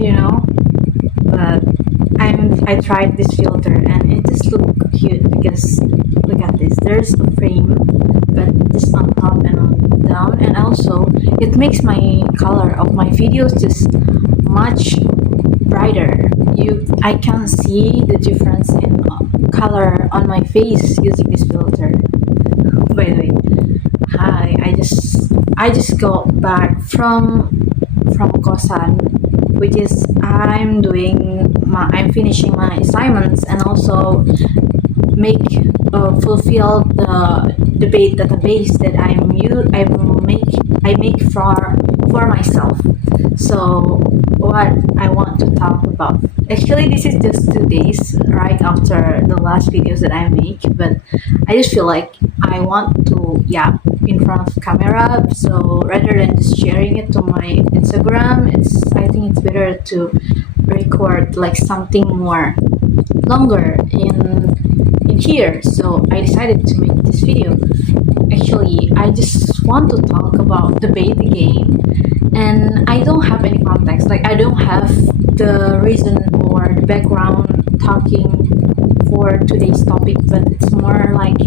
you know. But I tried this filter and it just look cute because look at this. There's a frame, but this on top and on down, and also it makes my color of my videos just much brighter. I can see the difference in color on my face using this filter. By the way, hi. I just got back from kosan, which is I'm finishing my assignments and also make fulfill the debate database that I make for myself. So what I want to talk about, actually this is just 2 days right after the last videos that I make, but I just feel like I want to in front of camera. So rather than just sharing it to my Instagram, I think it's better to record like something more longer in here. So I decided to make this video. Actually, I just want to talk about debate again, and I don't have any context. Like I don't have the reason or the background talking for today's topic, but it's more like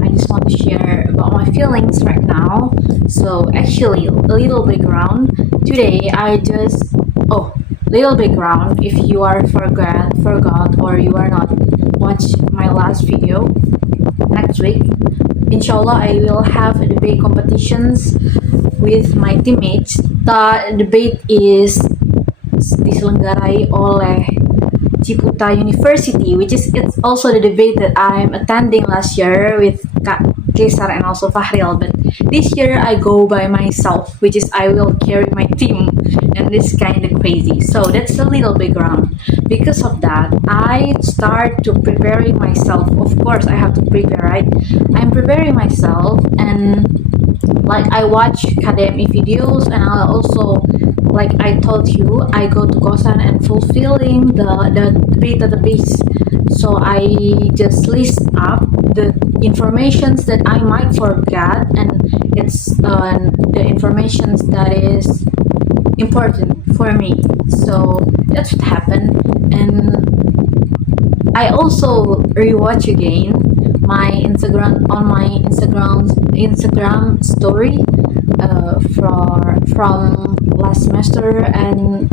I just want to share about my feelings right now. So actually, a little background. Today, little background. If you are forgot, or you are not watch my last video, next week, inshallah, I will have a debate competitions with my teammates. The debate is diselenggarai oleh Ciputa University, which is it's also the debate that I'm attending last year with Kak Kesar and also Fahril. But this year I go by myself, which is I will carry my team, and it's kind of crazy. So that's a little background. Because of that, I start to preparing myself. Of course, I have to prepare, right? I'm preparing myself, and like I watch academic videos, and I also, like I told you, I go to kosan and fulfilling the debate database. So I just list up the informations that I might forget, and it's the informations that is important for me. So that's what happened, and I also rewatch again my Instagram story from last semester and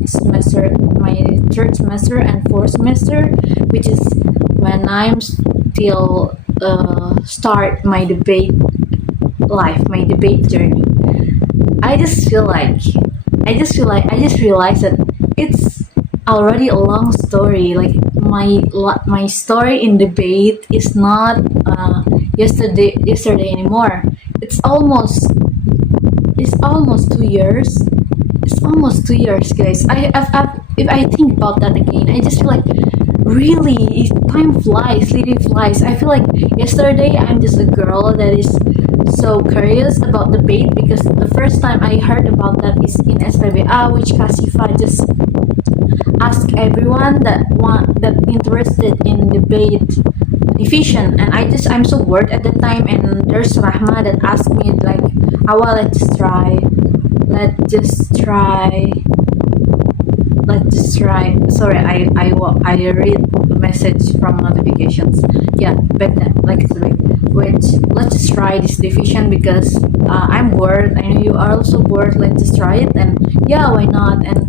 my third semester and fourth semester, which is when I'm still start my debate life, my debate journey. I just realized that it's already a long story. Like my story in debate is not yesterday anymore. It's almost 2 years. It's almost 2 years, guys. If I think about that again, I just feel like really time flies, literally flies. I feel like yesterday I'm just a girl that is so curious about debate, because the first time I heard about that is in SPBA, which Kasifa just asked everyone that interested in debate division, and I'm so bored at the time, and there's Rahma that asked me like, Awa, let's just try. Sorry, I read the message from notifications. Yeah, back then, like wait, let's just try this division because I'm bored. I know you are also bored. Let's just try it, and yeah, why not? And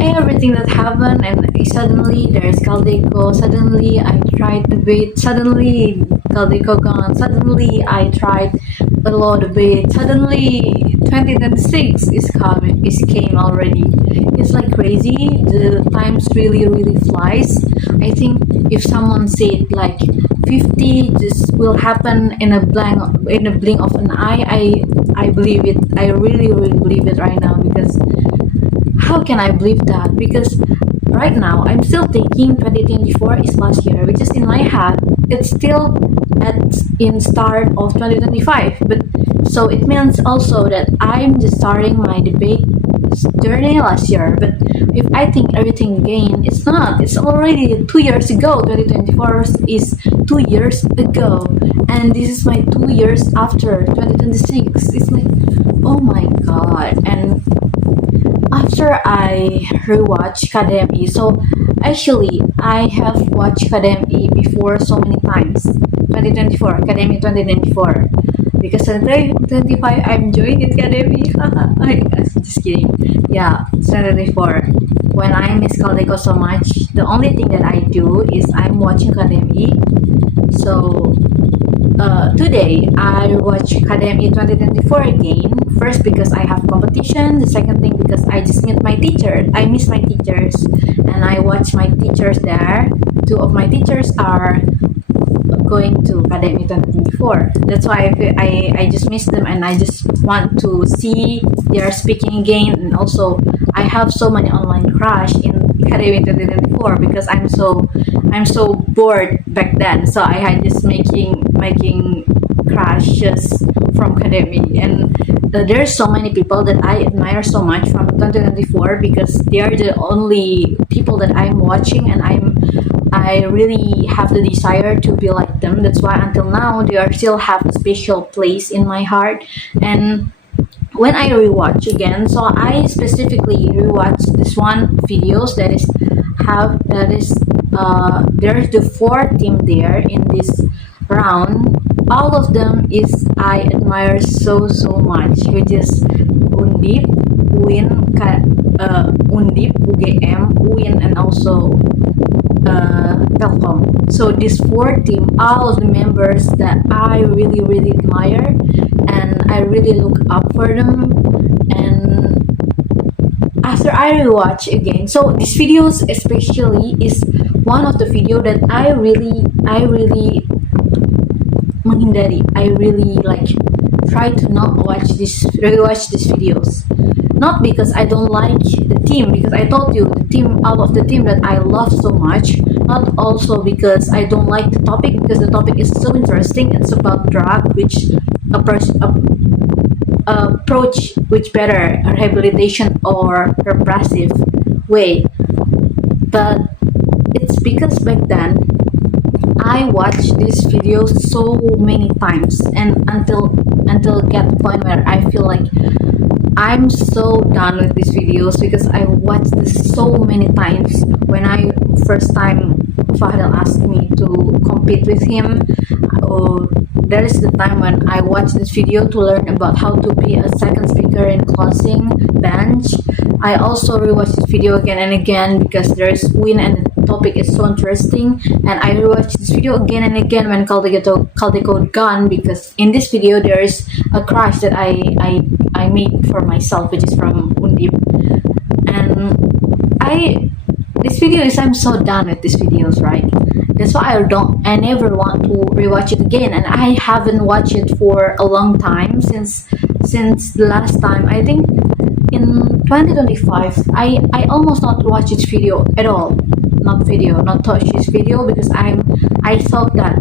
everything that happened, and suddenly there's Caldeco. Suddenly I tried debate. Suddenly Caldeco gone. Suddenly I tried a law debate. Suddenly 2026 came already. It's like crazy. The times really flies. I think if someone said like 50 just will happen in a blink of an eye, I believe it. I really believe it right now, because how can I believe that? Because right now I'm still thinking 2024 is last year, which is in my head it's still in start of 2025. But so it means also that I'm just starting my debate journey last year. But if I think everything again, it's not. It's already 2 years ago. 2024 is 2 years ago, and this is my 2 years after 2026. It's like, oh my god. And after I rewatch Academy, so actually I have watched Academy before so many times. 2024, Academy 2024. Because 2025 I'm joining Academy. I just kidding. Yeah, 2024. When I miss Caldecott so much, the only thing that I do is I'm watching Academy. So today I watch Academy 2024 again. First because I have competition. The second thing because I just meet my teacher. I miss my teachers, and I watch my teachers there. Two of my teachers are going to Academy 2024. That's why I just miss them, and I just want to see they are speaking again. And also I have so many online crush in Academy 2024 because I'm so bored back then. So I had just making crushes from Academy, and there's so many people that I admire so much from 2024 because they are the only people that I'm watching, and I really have the desire to be like them. That's why until now they are still have a special place in my heart. And when I rewatch again, so I specifically rewatch this one videos that is there's the four team there in this round. All of them is I admire so much, which is Undip, Undip, UGM, Win, and also Telkom. So this four team, all of the members that I really admire, and I really look up for them. And after I rewatch again, so this videos especially is one of the video that I really menghindari. I really like try to not rewatch these videos. Not because I don't like the team, because I told you the team out of the team that I love so much. Not also because I don't like the topic, because the topic is so interesting. It's about drug, which approach which better rehabilitation or repressive way. But it's because back then I watched this video so many times, and until get the point where I feel like I'm so done with these videos because I watched this so many times. When I first time Fadel asked me to compete with him, there is the time when I watched this video to learn about how to be a second speaker in closing bench. I also rewatched this video again and again because there is win and the topic is so interesting, and I rewatched this video again and again when Caldecott gone, because in this video there is a crush that I made for myself, which is from Undip. And this video is I'm so done with these videos, right? That's why I never want to rewatch it again, and I haven't watched it for a long time since the last time. I think in 2025 I almost not watch this video at all. Not touch this video because I thought that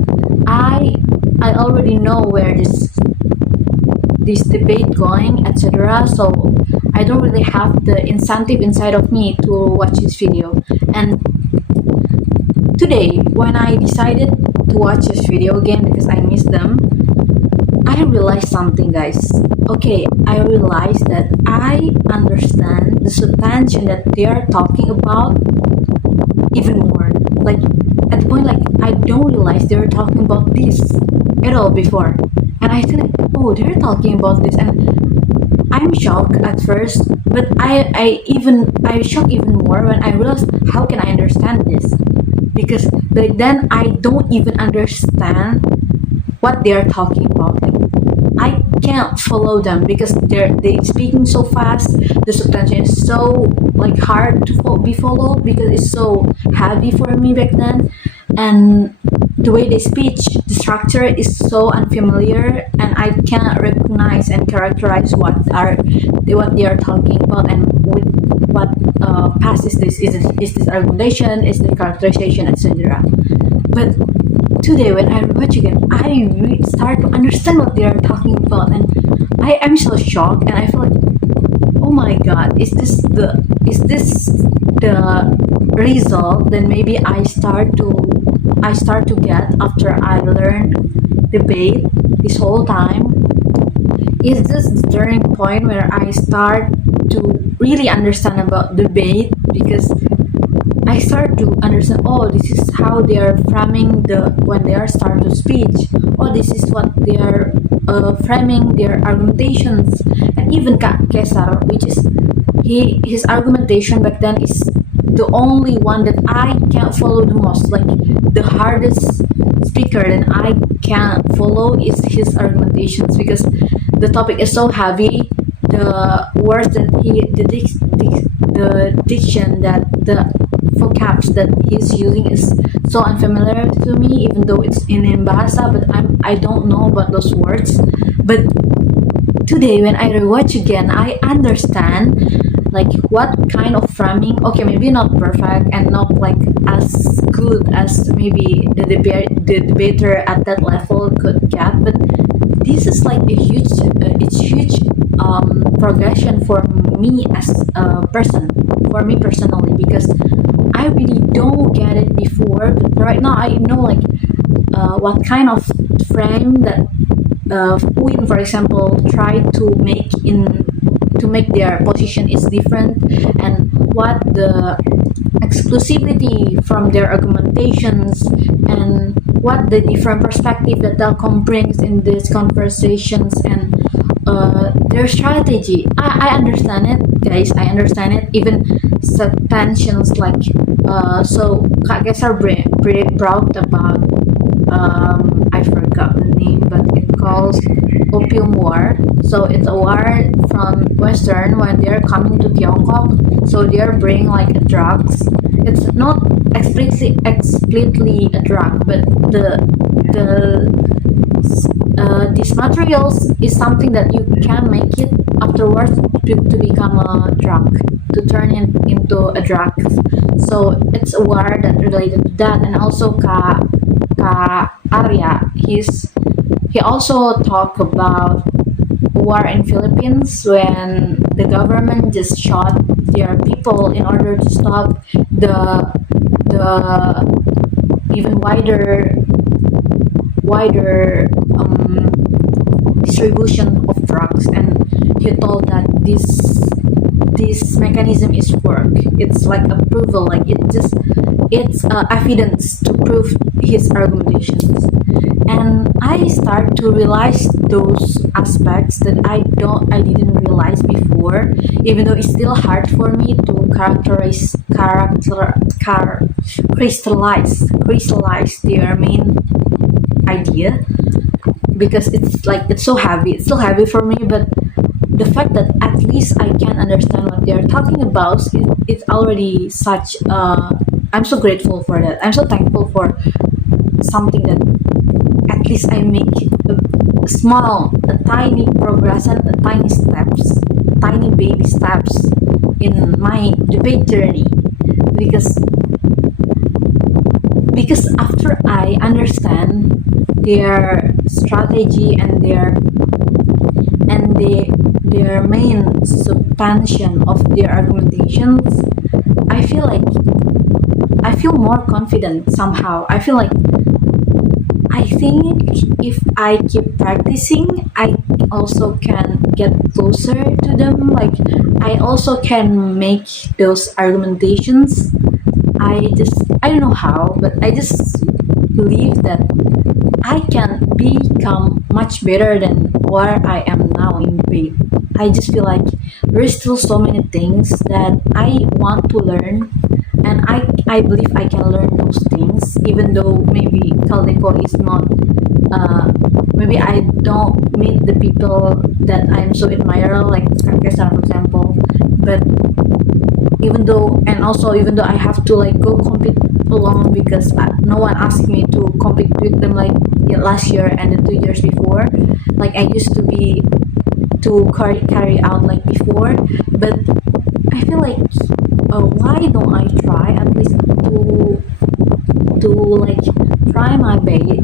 I already know where this debate going, etc. So I don't really have the incentive inside of me to watch this video. And today when I decided to watch this video again because I missed them, I realized something, guys. Okay, I realized that I understand the substantial that they are talking about even more. Like at the point, like I don't realize they were talking about this at all before, and I think, oh, they're talking about this, and I'm shocked at first, but I shocked even more when I realized how can I understand this, because back then I don't even understand what they are talking about. Like I can't follow them because they speaking so fast. The substance is so like hard to be followed because it's so heavy for me back then, and the way they speech, the structure is so unfamiliar, and I cannot recognize and characterize what they are talking about, and with what past is this argumentation, is the characterization, etc. But today when I watch again, I really start to understand what they are talking about, and I am so shocked, and I feel like, oh my god, is this the result that maybe I start to get after I learned debate this whole time? Is this the turning point where I start to really understand about debate, because I start to understand, oh, this is how they are framing the when they are start to speech. Oh, this is what they are framing their argumentations. And even Kak Kesar, which is his argumentation back then is the only one that I can't follow the most. Like the hardest speaker that I can't follow is his argumentations, because the topic is so heavy. The words that the diction that the vocabs that he's using is so unfamiliar to me, even though it's in bahasa, but I don't know about those words. But today when I rewatch again, I understand like what kind of framing. Okay, maybe not perfect and not like as good as maybe the debater at that level could get, but this is like a huge it's huge progression for me as a person, for me personally, because I really don't get it before, but right now I know like what kind of frame that Queen, for example, try to make their position is different, and what the exclusivity from their argumentations, and what the different perspective that Telcom brings in these conversations, and their strategy. I understand it, guys. I understand it. Even tensions like so Kak Gesar pretty proud about I forgot the name, but it calls Opium War. So it's a war from Western when they're coming to Tiongkok. So they're bringing like drugs. It's not explicitly a drug, but these materials is something that you can make it afterwards to become a drug, to turn it into a drug. So it's a war that related to that. And also Ka Arya, he also talked about war in Philippines when the government just shot their people in order to stop the even wider distribution of drugs. And he told that this mechanism is work. It's like approval, like it's evidence to prove his argumentations. And I start to realize those aspects that I didn't realize before, even though it's still hard for me to crystallize their main idea, because it's so heavy. It's still heavy for me, but the fact that at least I can understand what they're talking about, it's already such I'm so grateful for that. I'm so thankful for something that at least I make a tiny progression, tiny baby steps in my debate journey, because after I understand their strategy and their main substantion of their argumentations, I feel more confident somehow. I think if I keep practicing, I also can get closer to them. Like I also can make those argumentations. I don't know how, but I just believe that I can become much better than where I am now in debate. I just feel like there's still so many things that I want to learn, and I believe I can learn those things, even though maybe Caldeco is not maybe I don't meet the people that I'm so admire, like Kakesa, for example. But even though I have to like go compete alone, because no one asked me to compete with them like last year and the 2 years before, like I used to be to carry out like before. But I feel like why don't I try at least to like try my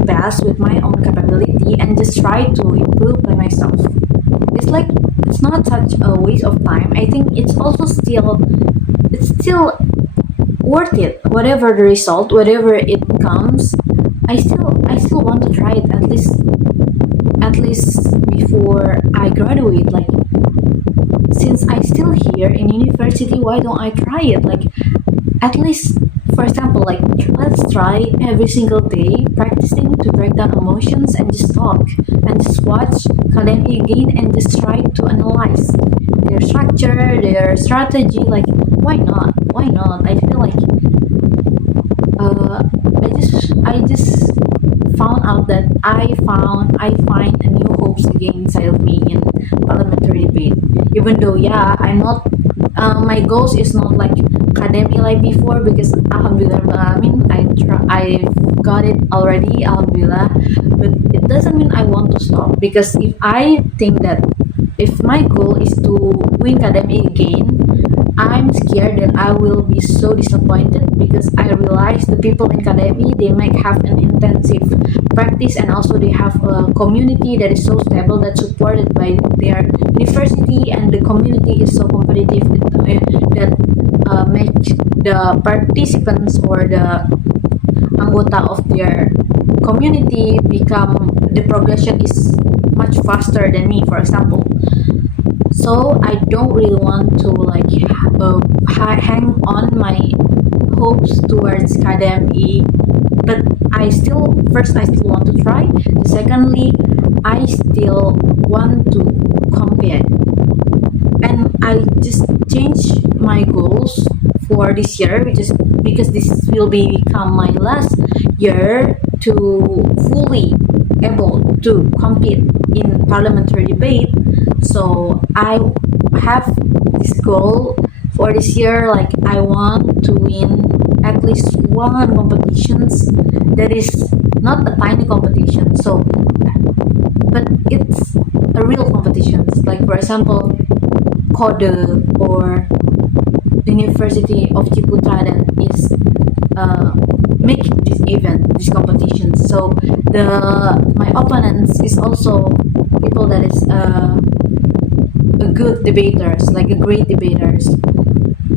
best with my own capability and just try to improve by myself. It's not such a waste of time. I think it's still worth it, whatever the result, whatever it comes. I still want to try it at least before I graduate. Like since I still here in university, why don't I try it? Like, at least, for example, like, let's try every single day practicing to break down emotions and just talk and just watch academy again and just try to analyze their structure, their strategy. Like, why not? Why not? I feel like uh, I just found out that I find a new hopes again inside of me in parliamentary debate. Even though, yeah, I'm not. My goals is not like academy like before, because alhamdulillah I mean I've got it already, alhamdulillah. But it doesn't mean I want to stop, because if I think that if my goal is to win academy again, I'm scared that I will be so disappointed, because I realize the people in academy, they might have an intensive practice, and also they have a community that is so stable, that's supported by their university, and the community is so competitive that make the participants or the anggota of their community become, the progression is much faster than me, for example. So I don't really want to like hang on my hopes towards academy, but I still want to try. Secondly, I still want to compete, and I just changed my goals for this year, which is because this will become my last year to fully able to compete in parliamentary debate. So I have this goal for this year, like I want to win at least one competitions that is not a tiny competition, so but it's a real competitions, like for example code or University of Ciputra that is making this event, this competition. So my opponents is also people that is a good debaters, like a great debaters.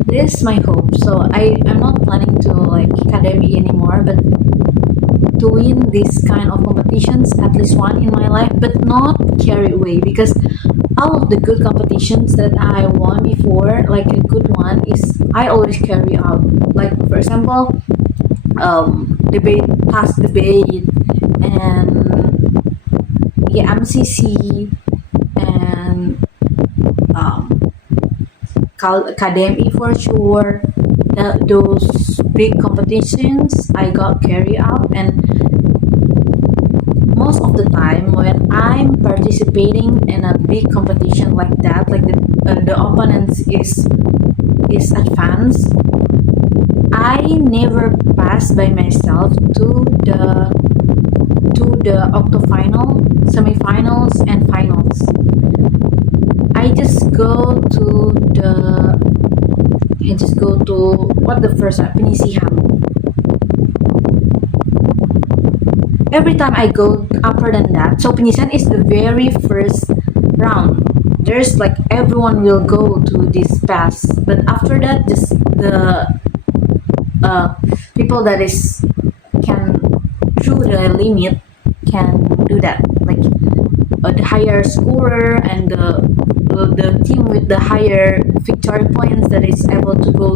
This is my hope. So I'm not planning to like academy anymore, but to win this kind of competitions, at least one in my life, but not carry away, because all of the good competitions that I won before, like a good one is I always carry out. Like for example, debate, past debate, and yeah, MCC, and academy for sure. Those big competitions I got carry out, and most of the time when I'm participating in a big competition like that, like the opponents is advanced, I never pass by myself to the octofinal, semifinals, and finals. I just go to what the first penyisihan. Every time I go upper than that, so penyisihan is the very first round. There's like everyone will go to this pass, but after that, just the people that is can through the limit can do that, like the higher scorer and the team with the higher victory points that is able to go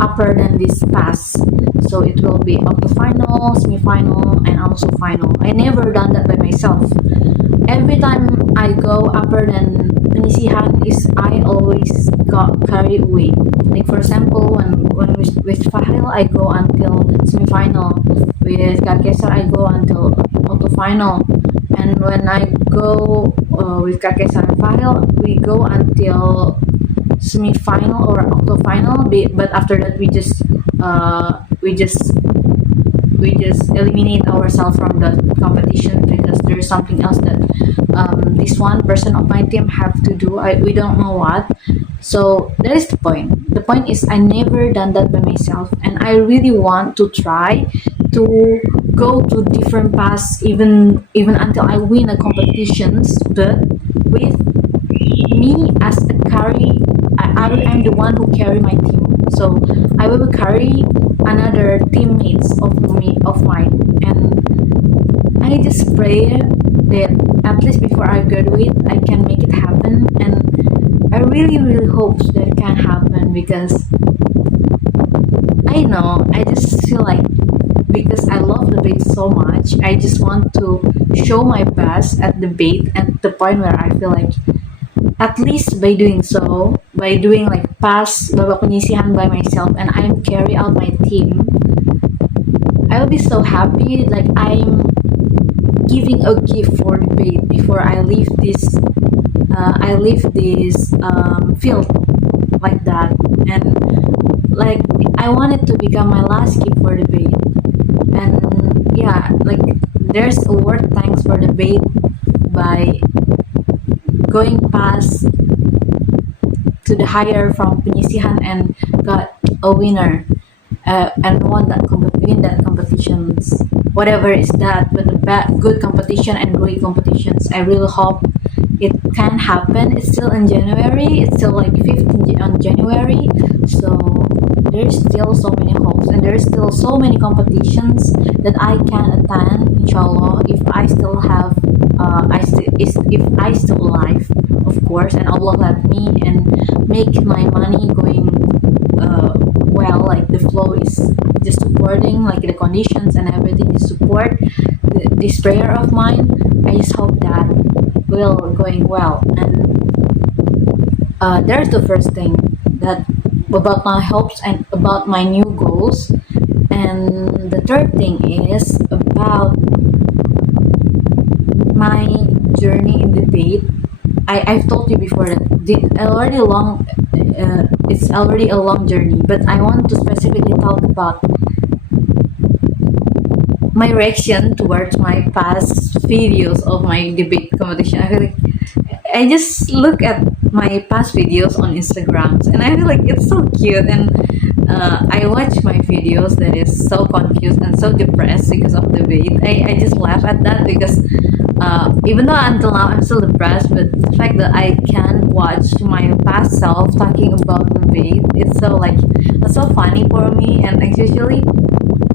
upper than this pass. So it will be up to final, semi-final, and also final. I never done that by myself. Every time I go upper than penyisihan is I always got carried away. Like for example, when with Fahil I go until semi-final. With Kakesar I go until auto final. And when I go with Kakesar and Fahil, we go until semi-final or octo-final. But after that, we just eliminate ourselves from the competition, because there's something else that this one person of my team have to do. We don't know what. So that is the point. The point is I never done that by myself, and I really want to try to go to different paths, even until I win a competitions, but with me as a carry. I'm the one who carry my team, so I will carry another teammates of mine, and I just pray that at least before I graduate I can make it happen. And I really, really hope that can happen because I know, I just feel like because I love debate so much, I just want to show my best at debate at the point where I feel like at least by doing so, by doing like pass babak penyisihan by myself and I'm carry out my team, I'll be so happy like I'm giving a gift for debate before I leave this field like that. And like I want it to become my last gift for debate. And yeah, like there's a word thanks for debate by going past to the higher from penyisihan and got a winner, and win that competitions, whatever is that, but the good competition and great competitions. I really hope it can happen. It's still in January. It's still like 15th on January, so there's still so many hopes and there's still so many competitions that I can attend. Inshallah, if I still have, if I still alive, of course, and Allah let me and make my money going well, like the flow is just supporting, like the conditions and everything is support this prayer of mine. I just hope that will going well. And there's the first thing that about my hopes and about my new goals. And the third thing is about my journey in debate. I've told you before that it's already a long journey, but I want to specifically talk about my reaction towards my past videos of my debate competition. I feel like I just look at my past videos on Instagrams and I feel like it's so cute. And I watch my videos that is so confused and so depressed because of debate. I just laugh at that because even though until now I'm still depressed, but the fact that I can watch my past self talking about debate, it's so funny for me. And especially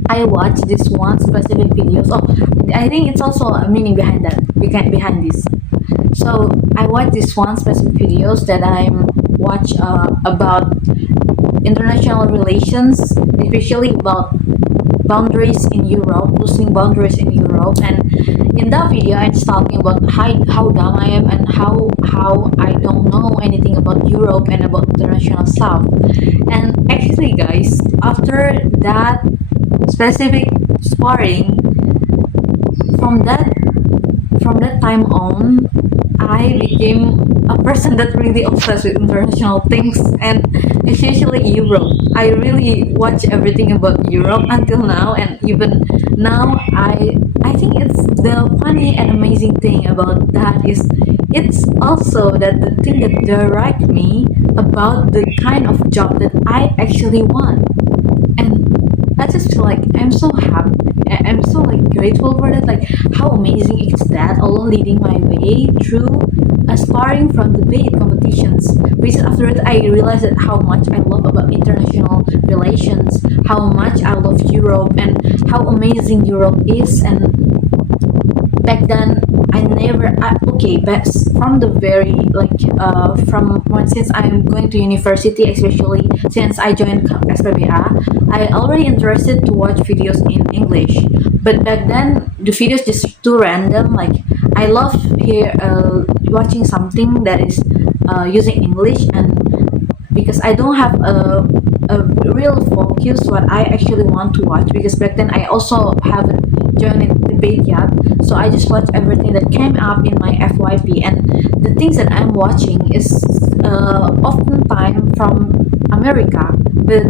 I watch this one specific videos. Oh, I think it's also a meaning behind that, behind this. So I watch this one specific videos that I'm watch about international relations, especially about boundaries in Europe, losing boundaries in Europe. And in that video, I'm just talking about how dumb I am and how I don't know anything about Europe and about international stuff. And actually, guys, after that specific sparring, from that time on, I became a person that really obsessed with international things and especially Europe. I really watch everything about Europe until now, and even now I think it's the funny and amazing thing about that is it's also that the thing that direct me about the kind of job that I actually want. And I just feel like I'm so happy. I'm so like grateful for that. Like how amazing is that? Allah leading my way through aspiring from debate competitions. Which after that I realized that how much I love about international relations, how much I love Europe, and how amazing Europe is. And back then but from the very from when since I'm going to university, especially since I joined SPBA, I already interested to watch videos in English. But back then the videos just too random. Like I love here watching something that is using English, and because I don't have a real focus what I actually want to watch, because back then I also haven't joined a debate yet, so I just watched everything that came up in my FYP. And the things that I'm watching is oftentimes from America, but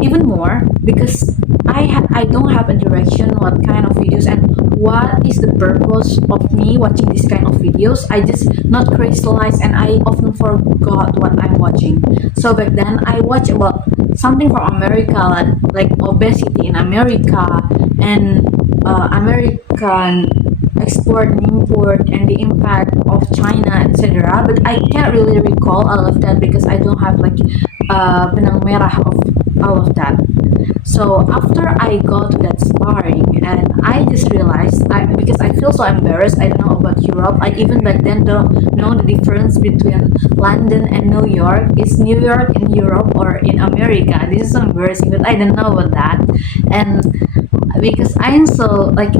even more because I don't have a direction what kind of videos and what is the purpose of me watching this kind of videos. I just not crystallize and I often forgot what I'm watching. So back then I watch about something from America, like obesity in America and American export and import and the impact of China, etc. But I can't really recall all of that because I don't have like benang merah of all of that. So after I got to that sparring and I just realized because I feel so embarrassed, I don't know about Europe. I even back then don't know the difference between London and New York. Is New York in Europe or in America? This is so embarrassing, but I don't know about that. And because I'm so like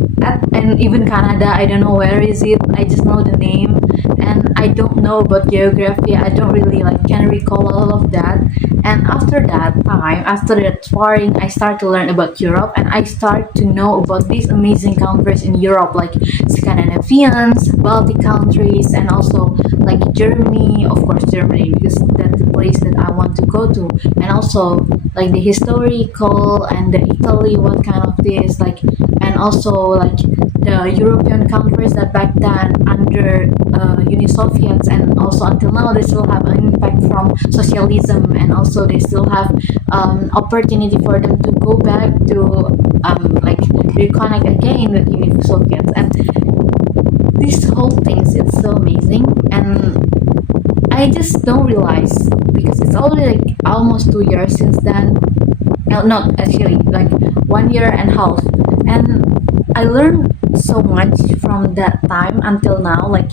and even Canada, I don't know where is it. I just know the name, and I don't know about geography. I don't really like can recall all of that. And after that time, after that sparring, I start to learn about Europe, and I start to know about these amazing countries in Europe, like Scandinavians, Baltic countries, and also like Germany, of course Germany, because that's the place that I want to go to, and also like the historical and the Italy, what kind of this like, and also like the European countries that back then under Uni Soviets, and also until now they still have an impact from socialism, and also they still have opportunity for them to go back to like reconnect again with Uni Soviets. And these whole things, it's so amazing, and I just don't realize because it's already like almost 2 years since then. No, not actually, like 1 year and a half. And I learned so much from that time until now, like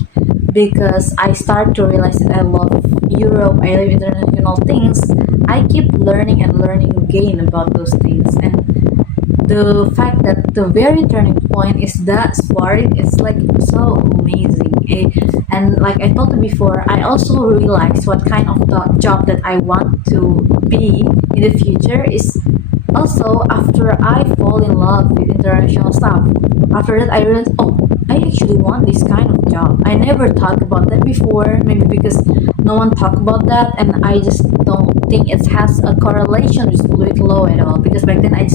because I start to realize that I love Europe, I love international things. I keep learning and learning again about those things. And the fact that the very turning point is that sparring is like so amazing. And like I told you before, I also realized what kind of job that I want to be in the future is also after I fall in love with international stuff. After that I realized, oh, I actually want this kind of job. I never thought about that before, maybe because no one talked about that, and I just don't think it has a correlation with law at all. Because back then I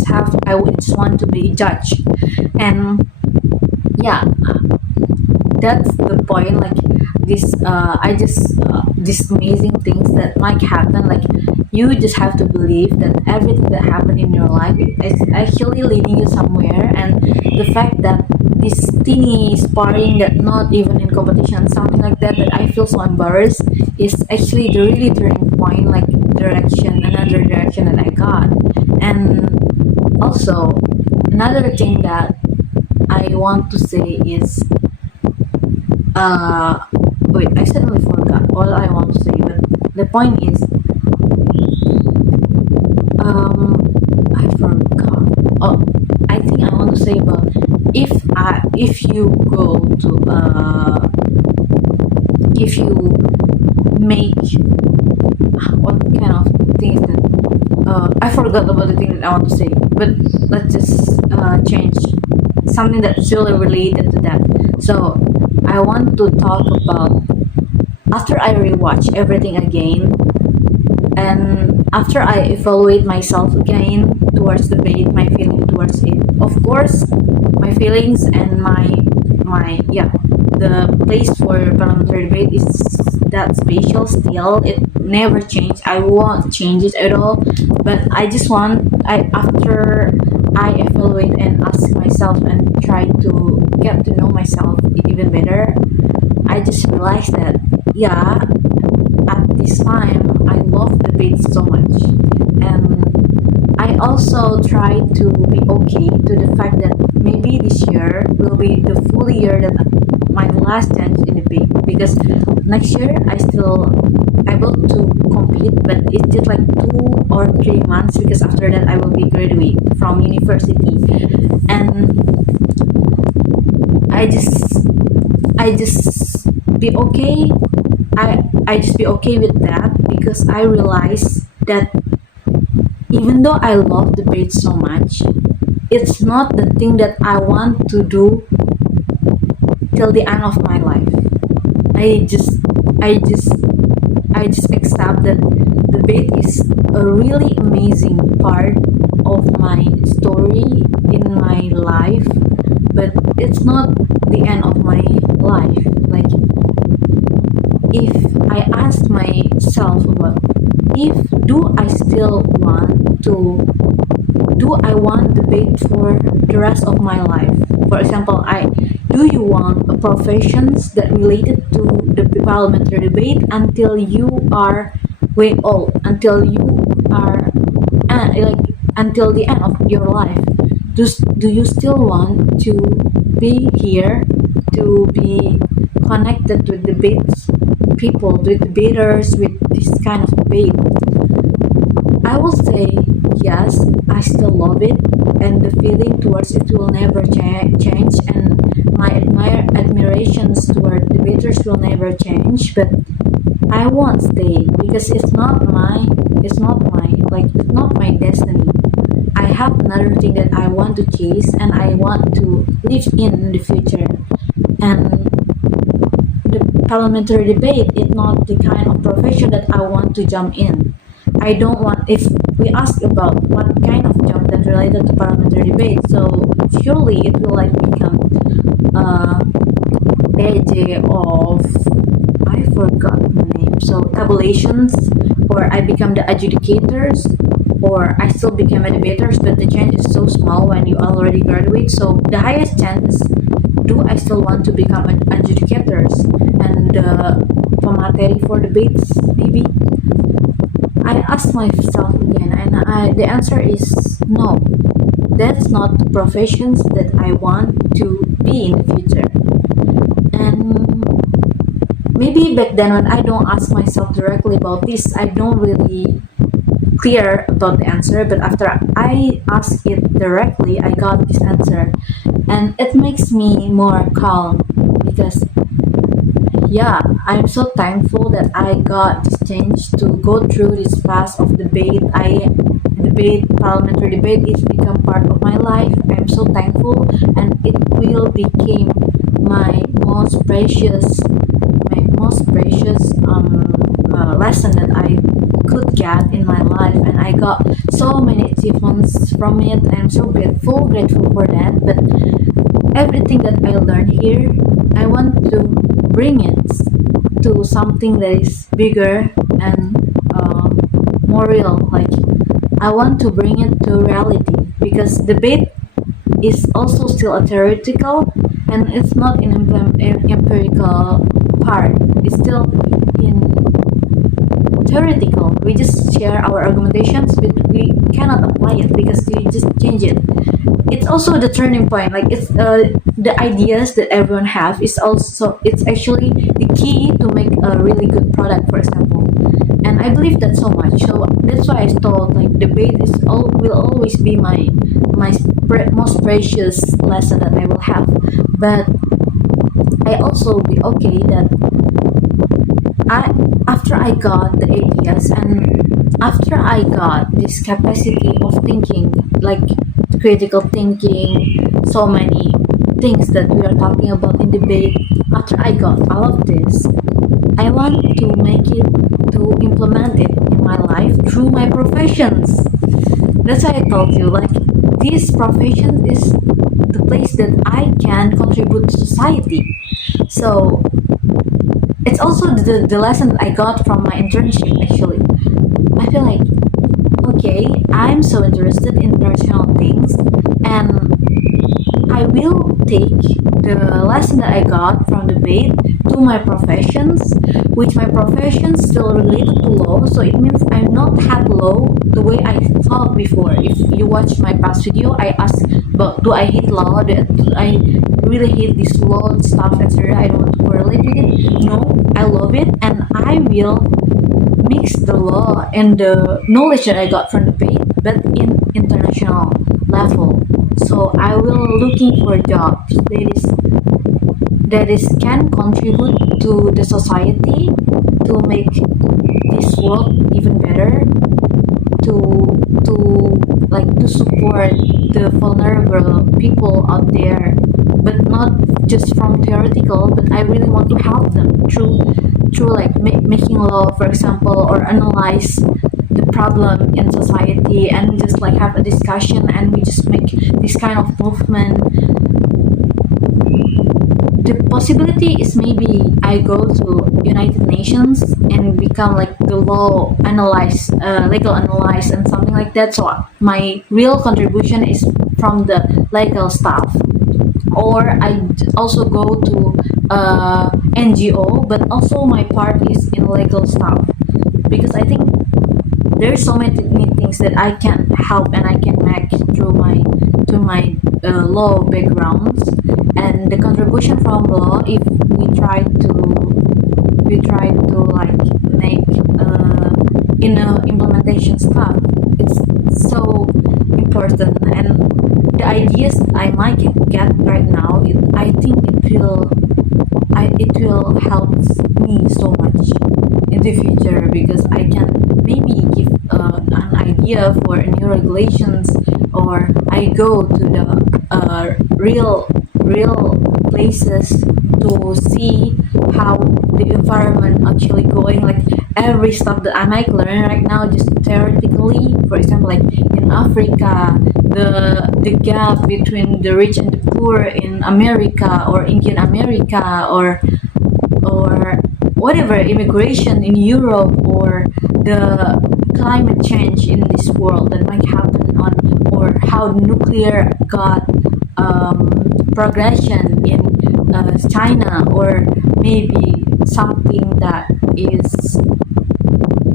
would just want to be a judge, and yeah, that's the point. Like this, I just these amazing things that might happen. Like you just have to believe that everything that happened in your life is actually leading you somewhere, and the fact that this teeny sparring that not even in competition, something like that, that I feel so embarrassed, is actually the really turning point, like another direction that I got. And also another thing that I want to say is uh wait, I suddenly forgot all I want to say, but the point is I forgot. Oh, I think I want to say about if you go to if you make what kind of things that I forgot about the thing that I want to say, but let's just change something that's really related to that. So I want to talk about after I rewatch everything again, and after I evaluate myself again towards the debate, my feeling towards it. Of course, my feelings and my yeah, the place for parliamentary debate is that special still. It never changed. I won't change it at all. But I just want I after I evaluate and ask myself and try to get to know myself even better, I just realized that yeah, at this time I love debates so much, and I also try to be okay to the fact that maybe this year will be the full year that my last chance in debate, because next year I still able to compete, but it's just like 2 or 3 months, because after that I will be graduate from university. And I just be okay. I just be okay with that, because I realize that even though I love debate so much, it's not the thing that I want to do till the end of my life. I just I just I just accept that debate is a really amazing part of my story in my life, but it's not the end of my life. Like if I ask myself about if do I still want to do I want debate for the rest of my life? For example, I do you want a professions that related to the parliamentary debate until you are way old, until you are like until the end of your life? Do you still want to be here to be connected with debates people, with debaters, with this kind of debate. I will say yes, I still love it, and the feeling towards it will never change, and my admirations toward debaters will never change. But I won't stay because it's not my destiny. I have another thing that I want to chase and I want to live in the future. And the parliamentary debate is not the kind of profession that I want to jump in. I don't want, if we ask about what kind of job that related to parliamentary debate, so surely it will like become AJ of, I forgot the name, so tabulations, or I become the adjudicators, or I still become a debaters, but the chance is so small when you already graduate. So the highest chance is, do I still want to become an adjudicators and pemateri for debates? Maybe. I ask myself again, and the answer is no. That's not the professions that I want to be in the future. And maybe back then when I don't ask myself directly about this, I don't really clear about the answer, but after I ask it directly, I got this answer, and it makes me more calm because yeah, I'm so thankful that I got this chance to go through this phase of debate. Parliamentary debate is become part of my life. I'm so thankful, and it will become my most precious lesson that I could get in my life, and I got so many achievements from it. I'm so grateful for that. But everything that I learned here, I want to bring it to something that is bigger and more real. Like I want to bring it to reality because debate is also still a theoretical, and it's not an empirical part. It's still in theoretical. We just share our argumentations, but we cannot apply it because we just change it. It's also the turning point. Like it's the ideas that everyone have is also, it's actually the key to make a really good product, for example. And I believe that so much. So that's why I thought like debate will always be my most precious lesson that I will have. But I also be okay that after I got the ideas and after I got this capacity of thinking, like critical thinking, so many things that we are talking about in debate, after I got all of this, I want to make it, to implement it in my life through my professions. That's why I told you, like, this profession is the place that I can contribute to society. So it's also the lesson that I got from my internship actually. I feel like, okay, I'm so interested in international things, and I will take the lesson that I got from debate to my professions, which my profession still related to law, so it means I'm not have law the way I thought before. If you watch my past video, I asked about, do I hate law? Do I really hate this law stuff, etc.? I don't want to correlate with it. No, I love it, and I will mix the law and the knowledge that I got from debate, but in international level. So I will looking for jobs that is can contribute to the society, to make this world even better, to like to support the vulnerable people out there, but not just from theoretical, but I really want to help them through like making law, for example, or analyze the problem in society and just like have a discussion, and we just make this kind of movement. The possibility is maybe I go to United Nations and become like the law analyst, legal analyst, and something like that. So my real contribution is from the legal staff, or I also go to NGO, but also my part is in legal staff, because I think there's so many things that I can help and I can make through my law backgrounds, and the contribution from law, if we try to like make in implementation stuff, it's so important. And the ideas I might get right now, I think it will help me so much in the future, because I can maybe give an idea for new regulations, or I go to the real places to see how the environment actually going, like every stuff that I might learn right now just theoretically. For example, like in Africa, the gap between the rich and the poor in America or Indian America, or whatever, immigration in Europe, or the climate change in this world that might happen on, or how nuclear got progression in China, or maybe something that is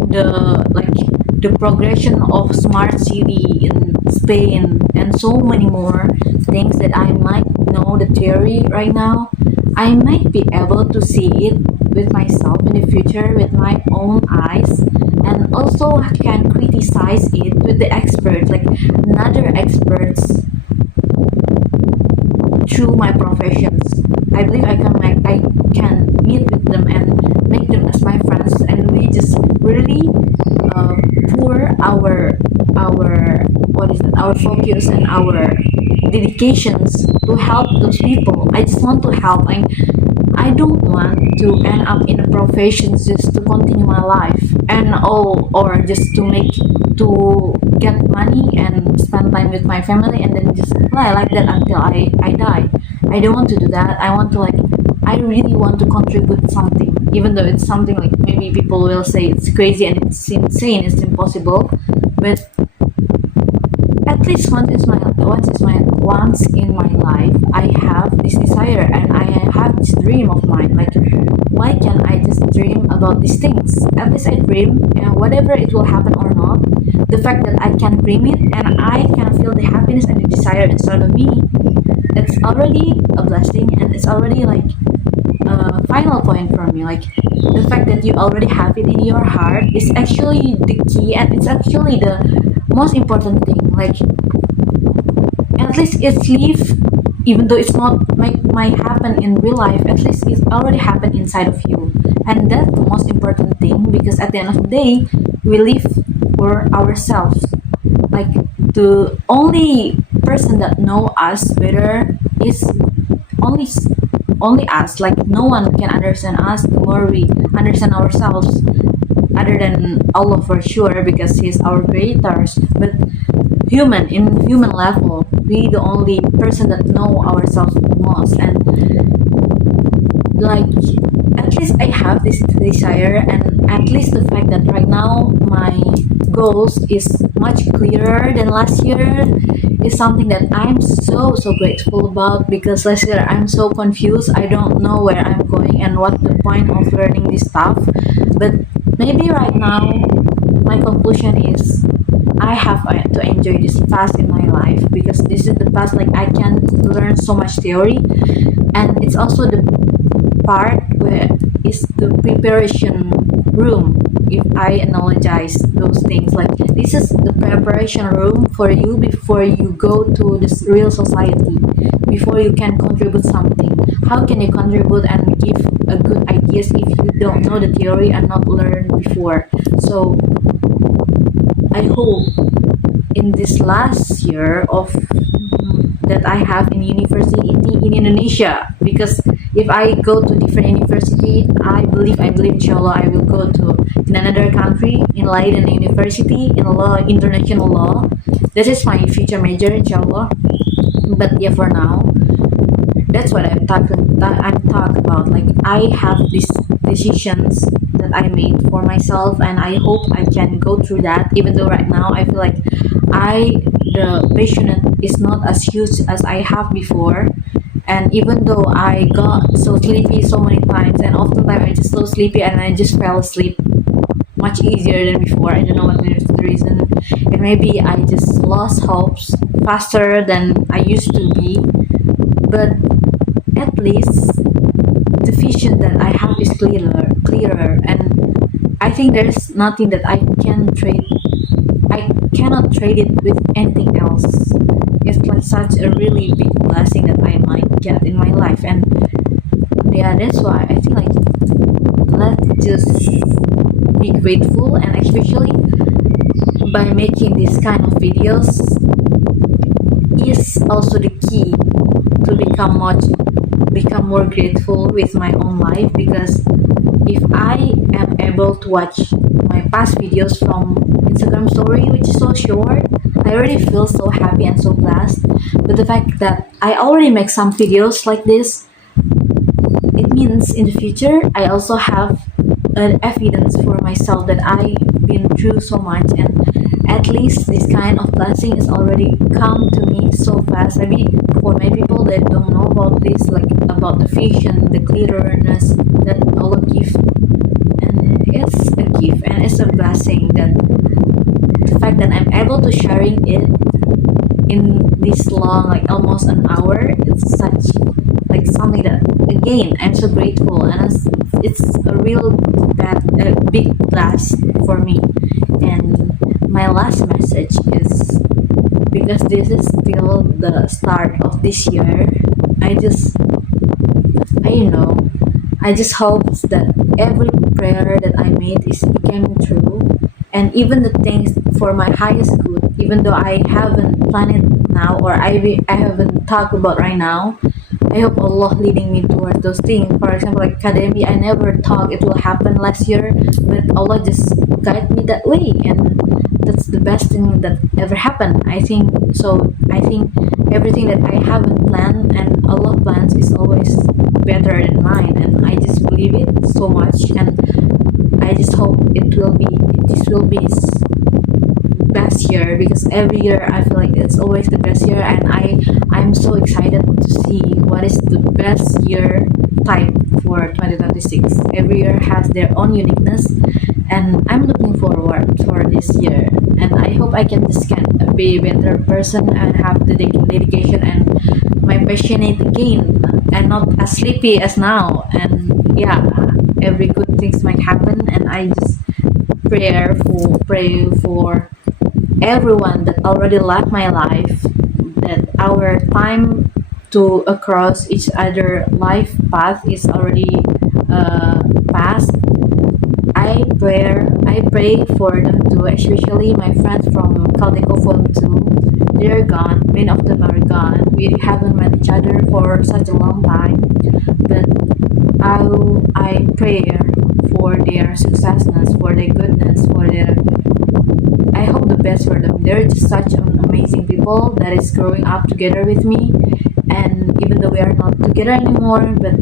the progression of smart city in Spain, and so many more things that I might know the theory right now. I might be able to see it with myself in the future with my own eyes, and also can criticize it with the experts, like another experts through my professions. I believe I can meet with them and make them as my friends, and we just really pour our what is it, our focus and our dedications to help those people. I just want to help. I don't want to end up in a profession just to continue my life and all, or just to get money and spend time with my family and then just lie like that until I die. I don't want to do that. I want to like, I really want to contribute something, even though it's something like maybe people will say it's crazy and it's insane, it's impossible. But at least once in my life, I have this desire and I have this dream of mine. Like, why can't I just dream about these things? At least I dream, and whatever it will happen or not, the fact that I can dream it and I can feel the happiness and the desire inside of me, it's already a blessing, and it's already like a final point for me. Like, the fact that you already have it in your heart is actually the key, and it's actually the most important thing. Like, at least it's live, even though it's not might happen in real life, at least it's already happened inside of you. And that's the most important thing, because at the end of the day, we live for ourselves. Like, the only person that know us better is only only us. Like, no one can understand us the more we understand ourselves, other than Allah for sure, because He's our creators. But human level, we the only person that know ourselves the most. And like, at least I have this desire, and at least the fact that right now my goals is much clearer than last year is something that I'm so grateful about, because last year I'm so confused. I don't know where I'm going and what the point of learning this stuff. But maybe right now my conclusion is I have to enjoy this phase in my life, because this is the past, like I can learn so much theory, and it's also the part where is the preparation room. If I analogize those things, like this is the preparation room for you before you go to this real society, before you can contribute something. How can you contribute and give a good ideas if you don't know the theory and not learn before? So I hope in this last year of that I have in university in Indonesia, because if I go to different university, I believe inshallah I will go to in another country in Leiden University in law, international law. That is my future major inshallah. But yeah, for now, that's what I'm talking about. Like, I have these decisions that I made for myself, and I hope I can go through that. Even though right now I feel like the passionate is not as huge as I have before, and even though I got so sleepy so many times, and oftentimes I just so sleepy and I just fell asleep much easier than before. I don't know what is the reason. And maybe I just lost hopes faster than I used to be. But at least the vision that I have is clearer, and I think there's nothing that I cannot trade it with anything else. It's like such a really big blessing that I might get in my life, and yeah, that's why I think like let's just be grateful, and especially by making this kind of videos is also the key to become more grateful with my own life, because if I am able to watch my past videos from Instagram story, which is so short, I already feel so happy and so blessed. But the fact that I already make some videos like this, it means in the future I also have an evidence for myself that I've been through so much, and at least this kind of blessing is already come to me so fast. I mean, for many people that don't know about this, like about the vision, the clearness that Allah gives, and it's a gift and it's a blessing, that the fact that I'm able to sharing it in this long, like almost an hour, it's such like something that again I'm so grateful, and it's a real big blast for me. And my last message is, because this is still the start of this year, I just I know I just hope that every prayer that I made is becoming true, and even the things for my highest good, even though I haven't planned it now, or I haven't talked about right now. I hope Allah leading me towards those things. For example, like academy, I never thought it will happen last year, but Allah just guide me that way, and that's the best thing that ever happened. I think so. I think everything that I haven't planned and Allah plans is always better than mine, and I just believe it so much, and I just hope this will be best year, because every year I feel like it's always the best year, and I'm so excited to see what is the best year type for 2026. Every year has their own uniqueness, and I'm looking forward for this year, and I hope I can just get be a better person and have the dedication and my passionate again, and not as sleepy as now. And yeah, every good things might happen, and I just pray for everyone that already left my life, that our time to across each other life path is already past. I pray for them too, especially my friends from Caldecophone too. They're gone. Many of them are gone. We haven't met each other for such a long time. But I pray for their successness, for their goodness, for their I hope the best for them. They're just such an amazing people that is growing up together with me. And even though we are not together anymore, but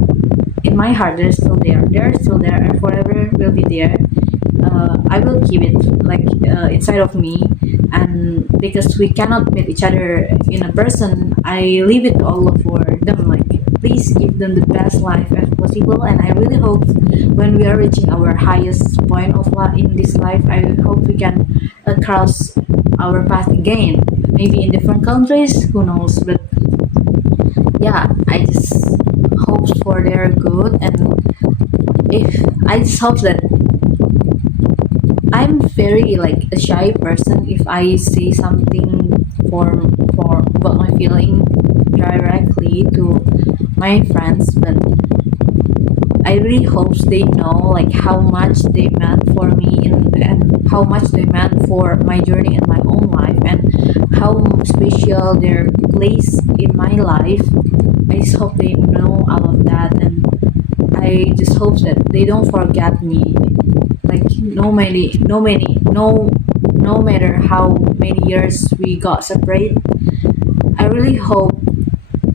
in my heart, they're still there. They're still there, and forever will be there. I will keep it like inside of me, and because we cannot meet each other in a person, I leave it all for them. Like, please give them the best life as possible, and I really hope when we are reaching our highest point of life in this life, I hope we can cross our path again. Maybe in different countries, who knows? But yeah, I just hope for their good, and if I just hope that I'm very like a shy person. If I say something for about my feeling directly to my friends, but I really hope they know like how much they meant for me, and how much they meant for my journey in my own life, and how special their place in my life. I just hope they know all of that, and I just hope that they don't forget me. Like no matter how many years we got separated, I really hope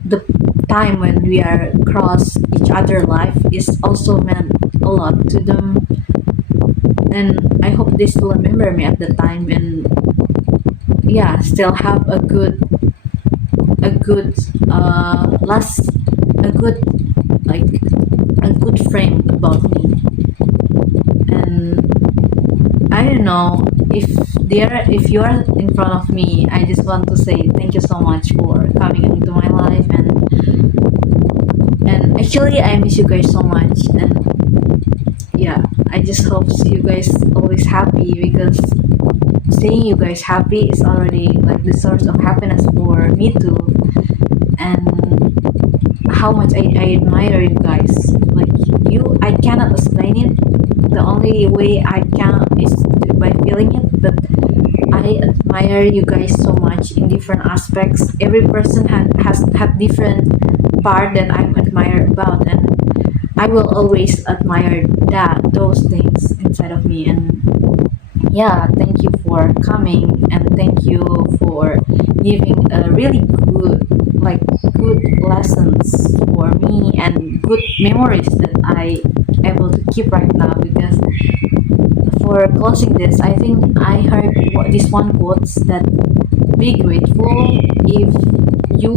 the time when we are cross each other life is also meant a lot to them, and I hope they still remember me at the time, and yeah, still have a good last a good like a good frame about me. And if you are in front of me, I just want to say thank you so much for coming into my life. And actually I miss you guys so much. And yeah, I just hope you guys always happy, because seeing you guys happy is already like the source of happiness for me too. And how much I admire you guys. Like, I cannot explain it. The only way I can is by feeling it. But I admire you guys so much in different aspects. Every person has had different part that I'm admired about, and I will always admire those things inside of me. And yeah, thank you for coming, and thank you for giving a really good lessons for me, and good memories that I able to keep right now. Because for closing this, I think I heard this one quotes that be grateful if you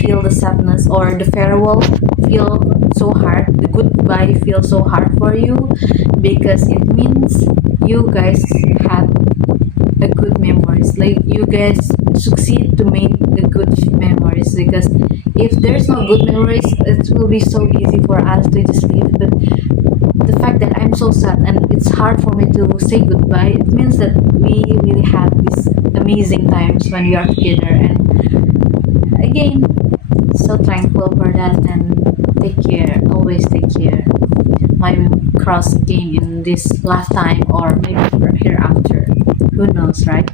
feel the sadness or the farewell feel so hard, the goodbye feel so hard for you, because it means you guys had a good memories. Like, you guys succeed to make the good memories. Because if there's no good memories, it will be so easy for us to just leave. But the fact that I'm so sad and it's hard for me to say goodbye, it means that we really had these amazing times when we are together. And again, so thankful for that. And take care, always take care. Might cross again in this lifetime, or maybe hereafter. Who knows, right?